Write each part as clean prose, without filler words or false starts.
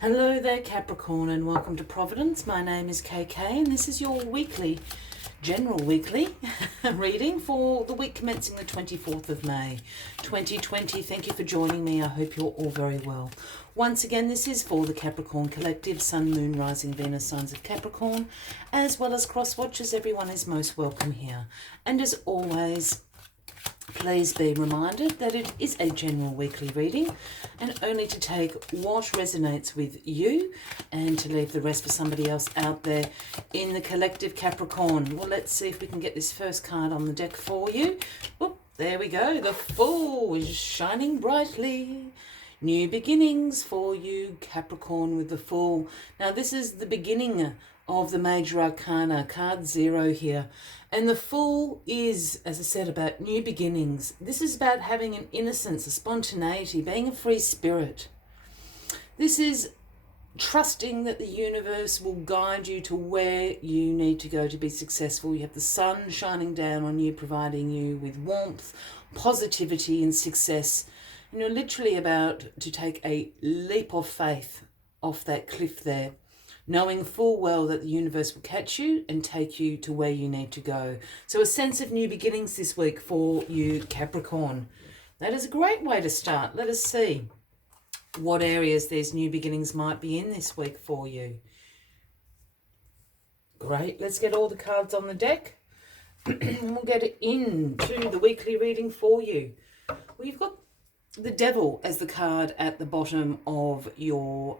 Hello there, Capricorn, and welcome to Providence. My name is KK, and this is your general weekly reading for the week commencing the 24th of May, 2020. Thank you for joining me. I hope you're all very well. Once again, this is for the Capricorn Collective, Sun, Moon, Rising, Venus, signs of Capricorn, as well as cross watchers. Everyone is most welcome here. And as always, please be reminded that it is a general weekly reading and only to take what resonates with you and to leave the rest for somebody else out there in the collective Capricorn. Well, let's see if we can get this first card on the deck for you. Oop, there we go. The Fool is shining brightly. New beginnings for you, Capricorn, with the Fool. Now, this is the beginning of the Major Arcana, card 0 here. And the Fool is, as I said, about new beginnings. This is about having an innocence, a spontaneity, being a free spirit. This is trusting that the universe will guide you to where you need to go to be successful. You have the sun shining down on you, providing you with warmth, positivity and success. And you're literally about to take a leap of faith off that cliff there, knowing full well that the universe will catch you and take you to where you need to go. So a sense of new beginnings this week for you, Capricorn. That is a great way to start. Let us see what areas these new beginnings might be in this week for you. Great. Let's get all the cards on the deck and we'll get into the weekly reading for you. Well, you've got the Devil as the card at the bottom of your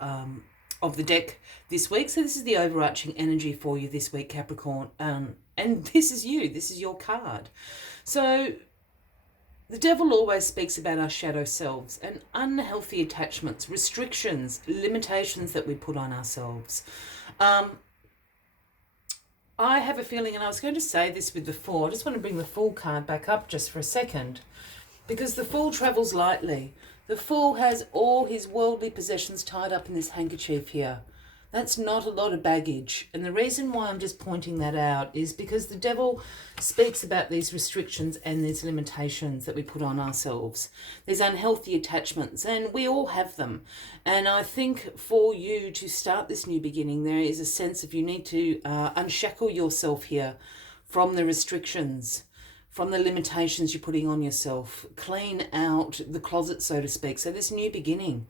of the deck this week. So this is the overarching energy for you this week, Capricorn. And this is you. This is your card. So the Devil always speaks about our shadow selves and unhealthy attachments, restrictions, limitations that we put on ourselves. I have a feeling, and I was going to say this with the Fool, I just want to bring the Fool card back up just for a second, because the Fool travels lightly. The Fool has all his worldly possessions tied up in this handkerchief here. That's not a lot of baggage. And the reason why I'm just pointing that out is because the Devil speaks about these restrictions and these limitations that we put on ourselves, these unhealthy attachments, and we all have them. And I think for you to start this new beginning, there is a sense of you need to unshackle yourself here from the restrictions, from the limitations you're putting on yourself. Clean out the closet, so to speak. So this new beginning,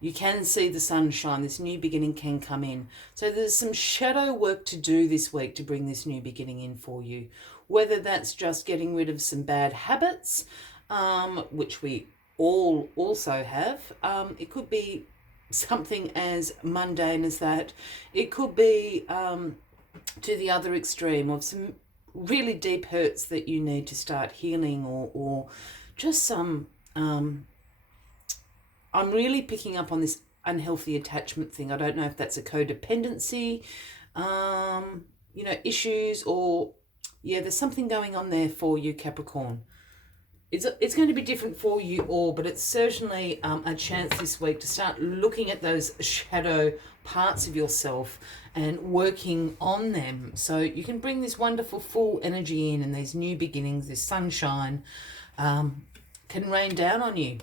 you can see the sunshine. This new beginning can come in. So there's some shadow work to do this week to bring this new beginning in for you. Whether that's just getting rid of some bad habits, which we all also have. It could be something as mundane as that. It could be to the other extreme of some really deep hurts that you need to start healing, or just some I'm really picking up on this unhealthy attachment thing. I don't know if that's a codependency issues, or there's something going on there for you, Capricorn. It's going to be different for you all, but it's certainly a chance this week to start looking at those shadow parts of yourself and working on them, so you can bring this wonderful full energy in, and these new beginnings, this sunshine can rain down on you.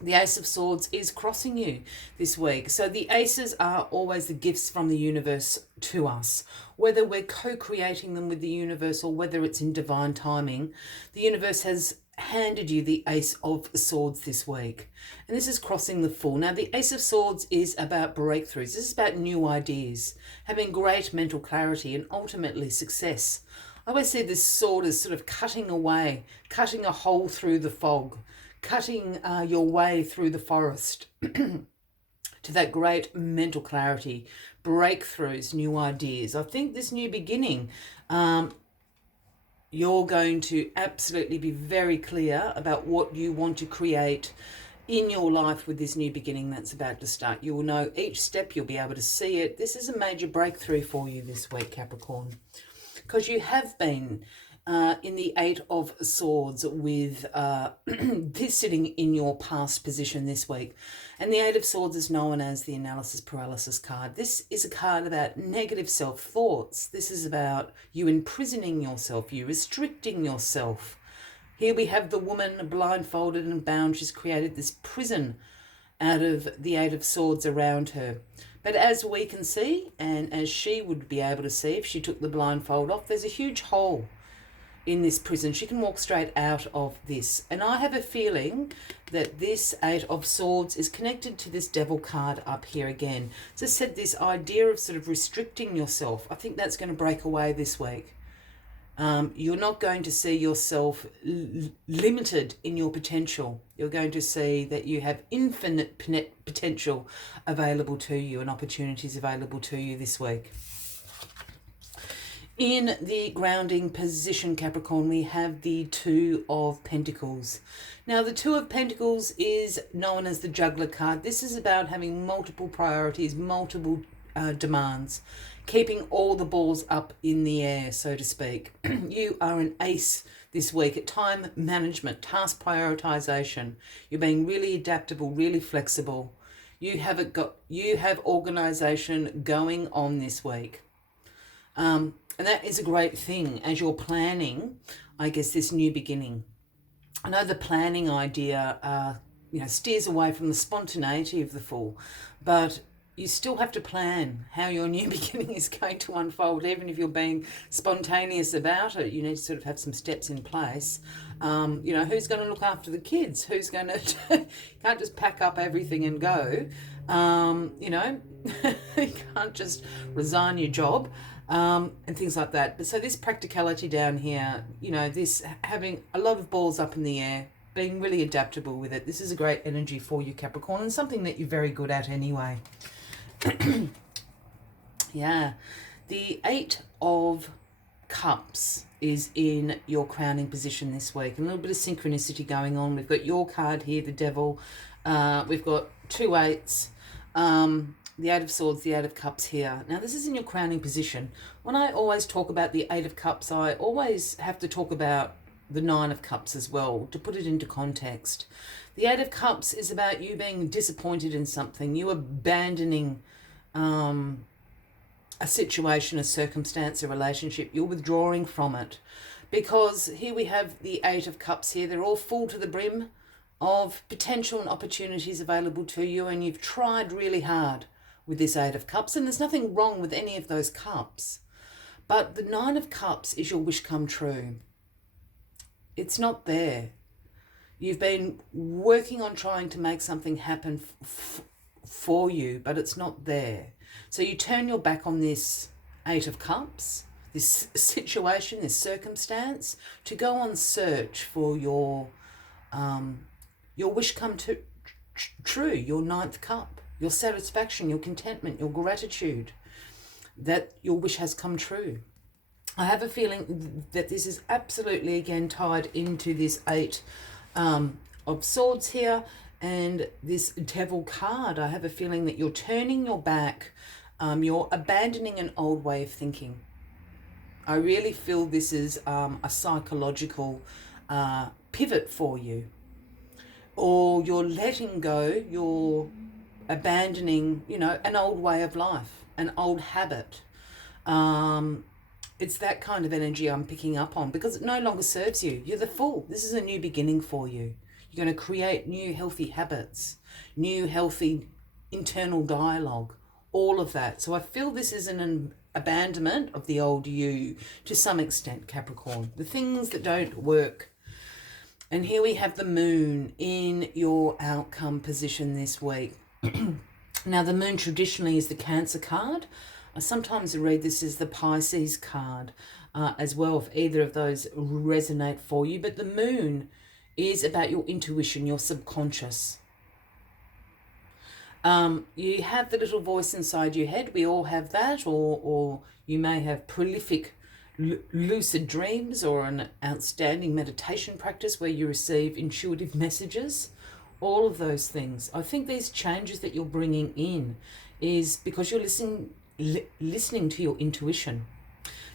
The Ace of Swords is crossing you this week. So the aces are always the gifts from the universe to us. Whether we're co-creating them with the universe or whether it's in divine timing, the universe has handed you the Ace of Swords this week. And this is crossing the Fool. Now, the Ace of Swords is about breakthroughs. This is about new ideas, having great mental clarity and ultimately success. I always see this sword as sort of cutting away, cutting a hole through the fog, cutting your way through the forest to that great mental clarity, breakthroughs, new ideas. I think this new beginning, you're going to absolutely be very clear about what you want to create in your life with this new beginning that's about to start. You will know each step, you'll be able to see it. This is a major breakthrough for you this week, Capricorn, because you have been in the Eight of Swords with this sitting in your past position this week. And the Eight of Swords is known as the analysis paralysis card. This is a card about negative self-thoughts. This is about you imprisoning yourself, you restricting yourself. Here we have the woman blindfolded and bound. She's created this prison out of the Eight of Swords around her. But as we can see, and as she would be able to see if she took the blindfold off, there's a huge hole in this prison. She can walk straight out of this. And I have a feeling that this Eight of Swords is connected to this Devil card up here again. As I said, this idea of sort of restricting yourself, I think that's going to break away this week. You're not going to see yourself limited in your potential. You're going to see that you have infinite potential available to you and opportunities available to you this week. In the grounding position, Capricorn, we have the Two of Pentacles. Now, the Two of Pentacles is known as the Juggler card. This is about having multiple priorities, multiple demands, keeping all the balls up in the air, so to speak. You are an ace this week at time management, task prioritization. You're being really adaptable, really flexible. You have organization going on this week. And that is a great thing as you're planning, I guess, this new beginning. I know the planning idea, steers away from the spontaneity of the Fool, but you still have to plan how your new beginning is going to unfold. Even if you're being spontaneous about it, you need to sort of have some steps in place. Who's going to look after the kids? Who's going to... you can't just pack up everything and go. You can't just resign your job. And things like that. But so this practicality down here, this having a lot of balls up in the air, being really adaptable with it. This is a great energy for you, Capricorn, and something that you're very good at anyway. Yeah. The Eight of Cups is in your crowning position this week. A little bit of synchronicity going on. We've got your card here, the Devil. We've got two eights. The Eight of Swords, the Eight of Cups here. Now, this is in your crowning position. When I always talk about the Eight of Cups, I always have to talk about the Nine of Cups as well, to put it into context. The Eight of Cups is about you being disappointed in something, you abandoning a situation, a circumstance, a relationship. You're withdrawing from it. Because here we have the Eight of Cups here. They're all full to the brim of potential and opportunities available to you, and you've tried really hard with this Eight of Cups, and there's nothing wrong with any of those cups. But the Nine of Cups is your wish come true. It's not there. You've been working on trying to make something happen for you, but it's not there. So you turn your back on this Eight of Cups, this situation, this circumstance, to go on search for your wish come true, your ninth cup. Your satisfaction, your contentment, your gratitude that your wish has come true. I have a feeling that this is absolutely, again, tied into this Eight of Swords here and this Devil card. I have a feeling that you're turning your back, you're abandoning an old way of thinking. I really feel this is a psychological pivot for you. Or you're letting go, you're abandoning, an old way of life, an old habit. It's that kind of energy I'm picking up on because it no longer serves you. You're the Fool. This is a new beginning for you. You're going to create new healthy habits, new healthy internal dialogue, all of that. So I feel this is an abandonment of the old you to some extent, Capricorn. The things that don't work. And here we have the Moon in your outcome position this week. Now, the Moon traditionally is the Cancer card. I sometimes read this as the Pisces card as well, if either of those resonate for you. But the Moon is about your intuition, your subconscious. You have the little voice inside your head. We all have that. Or you may have prolific lucid dreams or an outstanding meditation practice where you receive intuitive messages. All of those things. I think these changes that you're bringing in is because you're listening to your intuition.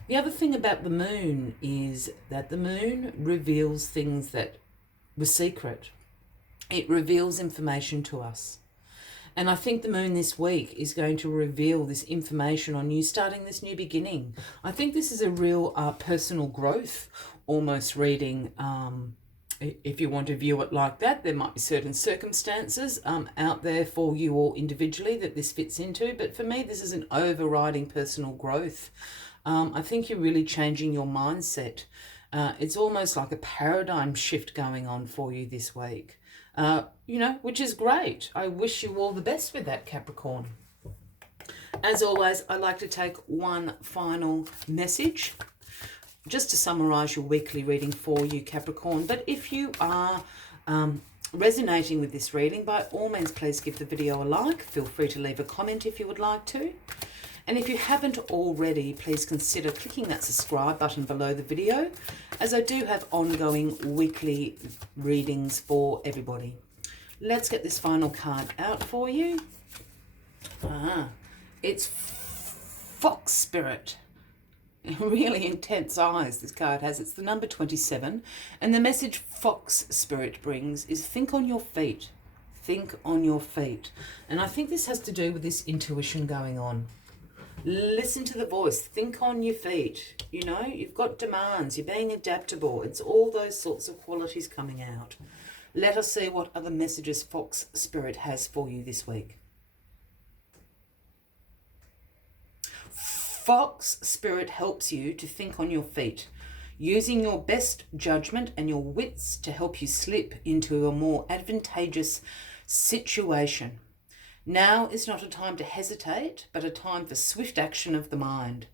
The other thing about the Moon is that the Moon reveals things that were secret. It reveals information to us. And I think the Moon this week is going to reveal this information on you starting this new beginning. I think this is a real personal growth, almost reading If you want to view it like that, there might be certain circumstances out there for you all individually that this fits into. But for me, this is an overriding personal growth. I think you're really changing your mindset. It's almost like a paradigm shift going on for you this week, which is great. I wish you all the best with that, Capricorn. As always, I'd like to take one final message just to summarise your weekly reading for you, Capricorn. But if you are resonating with this reading, by all means, please give the video a like. Feel free to leave a comment if you would like to. And if you haven't already, please consider clicking that subscribe button below the video, as I do have ongoing weekly readings for everybody. Let's get this final card out for you. It's Fox Spirit. Really intense eyes this card has. It's the number 27. And the message Fox Spirit brings is think on your feet. Think on your feet. And I think this has to do with this intuition going on. Listen to the voice. Think on your feet. You know, you've got demands. You're being adaptable. It's all those sorts of qualities coming out. Let us see what other messages Fox Spirit has for you this week. Fox Spirit helps you to think on your feet, using your best judgment and your wits to help you slip into a more advantageous situation. Now is not a time to hesitate, but a time for swift action of the mind,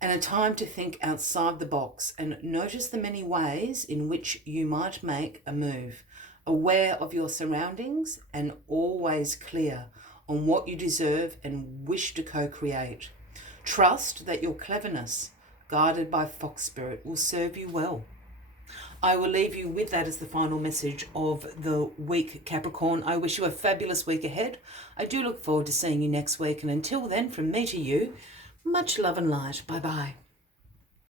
and a time to think outside the box and notice the many ways in which you might make a move, aware of your surroundings and always clear on what you deserve and wish to co-create. Trust that your cleverness, guided by Fox Spirit, will serve you well. I will leave you with that as the final message of the week, Capricorn. I wish you a fabulous week ahead. I do look forward to seeing you next week. And until then, from me to you, much love and light. Bye-bye.